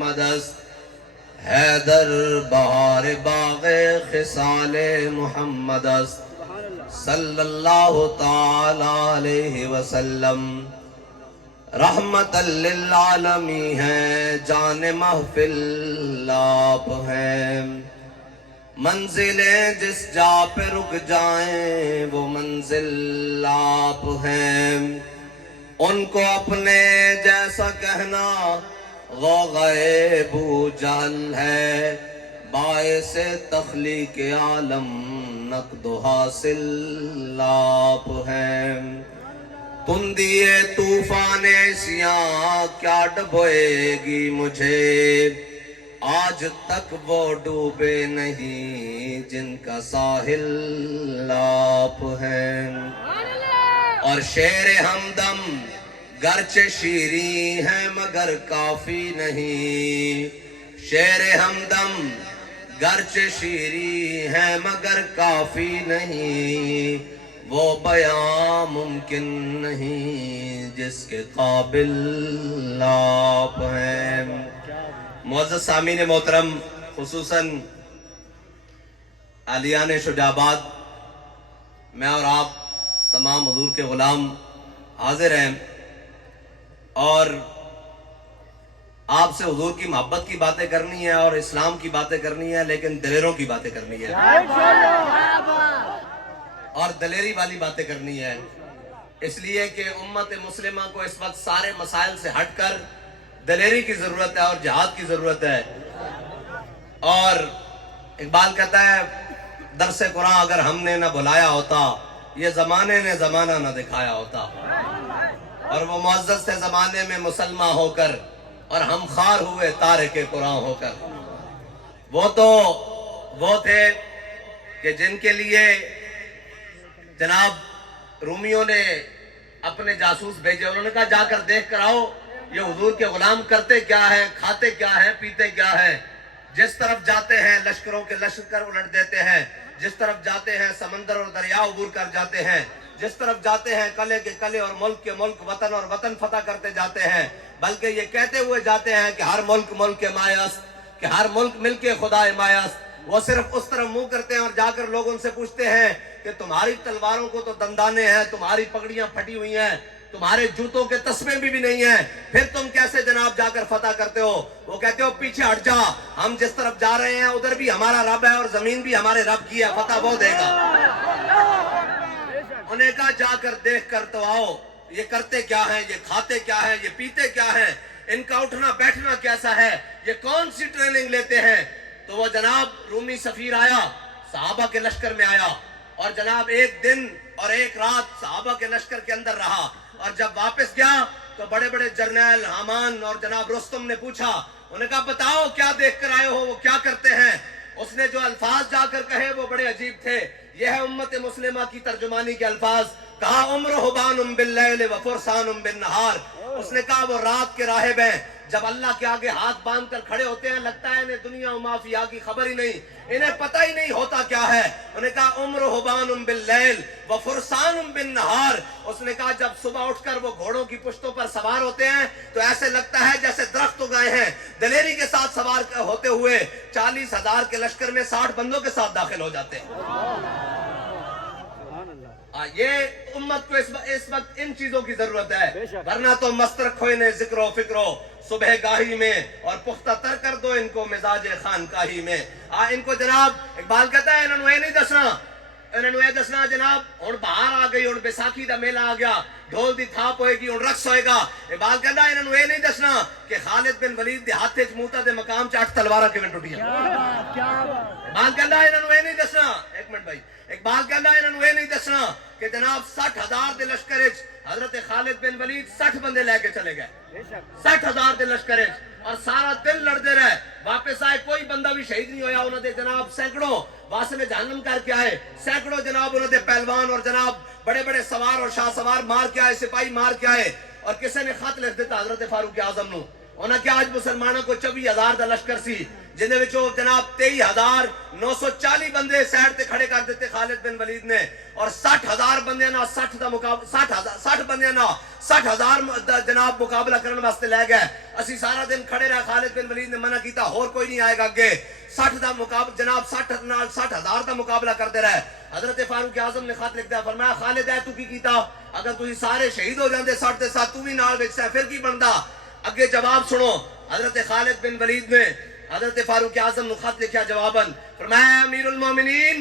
مدست حیدر بہار باغ خصال محمد است صلی اللہ تعالی علیہ وسلم رحمت للعالمی ہے جان محفل آپ ہیں منزلیں جس جا پہ رک جائیں وہ منزل آپ ہیں ان کو اپنے جیسا کہنا غوغائے بو جہل ہے باعث تخلیق عالم نقد و حاصل آپ ہیں تندیے طوفان عصیاں کیا ڈبوئے گی مجھے آج تک وہ ڈوبے نہیں جن کا ساحل آپ ہیں اور شیر ہمدم گرچہ شیریں ہے مگر کافی نہیں شیر ہمدم گرچہ شیریں ہے مگر کافی نہیں وہ بیان ممکن نہیں جس کے قابل آپ ہیں معزز سامعین محترم خصوصاً اہلیان شجاعت میں اور آپ تمام حضور کے غلام حاضر ہیں اور آپ سے حضور کی محبت کی باتیں کرنی ہے اور اسلام کی باتیں کرنی ہے لیکن دلیروں کی باتیں کرنی ہے اور دلیری والی باتیں کرنی ہے اس لیے کہ امت مسلمہ کو اس وقت سارے مسائل سے ہٹ کر دلیری کی ضرورت ہے اور جہاد کی ضرورت ہے اور اقبال کہتا ہے درس قرآن اگر ہم نے نہ بلایا ہوتا یہ زمانے نے زمانہ نہ دکھایا ہوتا اور وہ معزز تھے زمانے میں مسلمہ ہو کر اور ہم خار ہوئے تارک قرآن ہو کر وہ تھے کہ جن کے لیے جناب رومیوں نے اپنے جاسوس بھیجے انہوں نے کہا جا کر دیکھ کر آؤ یہ حضور کے غلام کرتے کیا ہیں کھاتے کیا ہیں پیتے کیا ہیں جس طرف جاتے ہیں لشکروں کے لشکر الٹ دیتے ہیں جس طرف جاتے ہیں سمندر اور دریا عبور کر جاتے ہیں جس طرف جاتے ہیں قلعے کے قلعے اور ملک کے ملک وطن اور وطن فتح کرتے جاتے ہیں بلکہ یہ کہتے ہوئے جاتے ہیں کہ ہر ملک ملک کے مایست کہ ہر ملک مل کے خدا مایست وہ صرف اس طرف منہ کرتے ہیں اور جا کر لوگ ان سے پوچھتے ہیں کہ تمہاری تلواروں کو تو دندانے ہیں تمہاری پگڑیاں پھٹی ہوئی ہیں تمہارے جوتوں کے تسمے بھی نہیں ہیں پھر تم کیسے جناب جا کر فتح کرتے ہو وہ کہتے ہو پیچھے ہٹ جا ہم جس طرف جا رہے ہیں ادھر بھی ہمارا رب ہے اور زمین بھی ہمارے رب کی ہے فتح وہ دے گا انہیں کہا جا کر دیکھ کر تو آؤ یہ کرتے کیا ہیں یہ کھاتے کیا ہیں یہ پیتے کیا ہیں ان کا اٹھنا بیٹھنا کیسا ہے یہ کون سی ٹریننگ لیتے ہیں تو وہ جناب رومی سفیر آیا صحابہ کے لشکر میں آیا اور جناب ایک دن اور ایک رات صحابہ کے لشکر کے اندر رہا اور جب واپس گیا تو بڑے بڑے جرنیل حامان اور جناب رستم نے پوچھا انہیں کہا بتاؤ کیا دیکھ کر آئے ہو وہ کیا کرتے ہیں اس نے جو الفاظ جا کر کہے وہ بڑے عجیب تھے یہ ہے امت مسلمہ کی ترجمانی کے الفاظ کہا عمر حبان باللیل و فرسان بالنہار اس نے کہا وہ رات کے راہب ہیں جب اللہ کے آگے ہاتھ باندھ کر کھڑے ہوتے ہیں لگتا ہے انہیں دنیا و مافیا کی خبر ہی نہیں انہیں پتہ ہی نہیں ہوتا کیا ہے انہوں نے کہا عمر حبان باللیل و فرسان بالنہار اس نے کہا جب صبح اٹھ کر وہ گھوڑوں کی پشتوں پر سوار ہوتے ہیں تو ایسے لگتا ہے جیسے درخت اگائے ہیں دلیری کے ساتھ سوار ہوتے ہوئے 40,000 کے لشکر میں 60 بندوں کے ساتھ داخل ہو جاتے ہیں یہ امت کو اس وقت ان چیزوں کی ضرورت ہے ورنہ تو مست رکھو انہیں ذکر و فکرو صبح گاہی میں اور پختہ تر کر دو ان کو مزاج خانقاہی میں ان کو جناب اقبال کہتا ہے انہوں نے یہ دسنا جناب ہن باہر آ گئی ہن بیساکھی دا میلہ آ گیا ڈھول دی تھاپ ہوئے گی ہن رقص ہوئے گا اقبال کہتا ہے انہوں نے یہ نہیں دسنا کہ خالد بن ولید دے ہاتھ وچ موتا دے مقام چ 8 تلوارا کیویں ٹٹیاں اقبال کہتا ہے انہوں نے یہ نہیں دسنا ایک منٹ بھائی اقبال کہتا ہے انہوں نے یہ نہیں دسنا کہ جناب 60,000 دے لشکر وچ حضرت خالد بن ولید 60 بندے لے کے چلے گئے 60,000 دے لشکر وچ اور سارا دل لڑتے رہے واپس آئے کوئی بندہ بھی شہید نہیں ہویا انہوں نے جناب سینکڑوں واسل جہنم کر کے آئے سینکڑوں جناب انہوں نے پہلوان اور جناب بڑے بڑے سوار اور شاہ سوار مار کے آئے سپاہی مار کے آئے اور کسی نے خط لکھ دیتا حضرت فاروق اعظم نو انہاں کہ آج مسلمانوں کو 24,000 دا لشکر سی جن وچ جناب 23,940 بندے سائڈ تے کھڑے کر دیتے خالد بن ولید نے، اور 60,000 بندیاں نال 60 بندیاں نال 60,000 جناب مقابلہ کرنے واسطے لے گئے. اسی سارا دن کھڑے رہے، خالد بن ولید نے منع کیتا اور کوئی نہیں آئے گا اگے. 60 دا مقابلہ جناب 60 نال 60,000 دا مقابلہ کرتے رہے. حضرت فاروق اعظم نے خط لکھ دیا، فرمایا خالد ہے تو کی کیتا؟ اگر تسی سارے شہید ہو جاندے 60 دے ساتھ تو بھی نال وچ ہے پھر کی بندا؟ اگے جواب سنو. حضرت خالد بن ولید نے حضرت فاروق اعظم نے خط لکھا جواباً، فرمایا امیر المومنین،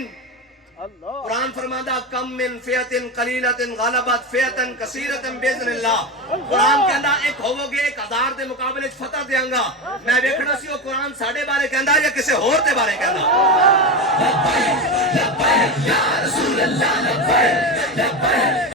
قرآن فرماتا کم من فیعت قلیلت غلبت فیعتا کثیرتا باذن اللہ. قرآن کہندا ایک ہوو گے 1000 دے مقابلے وچ فتح دیاں گا. میں ویکھنا سی او قرآن ساڈے بارے کہندا یا کسے ہور دے بارے کہندا. لبیک لبیک یا رسول اللہ لبیک لبیک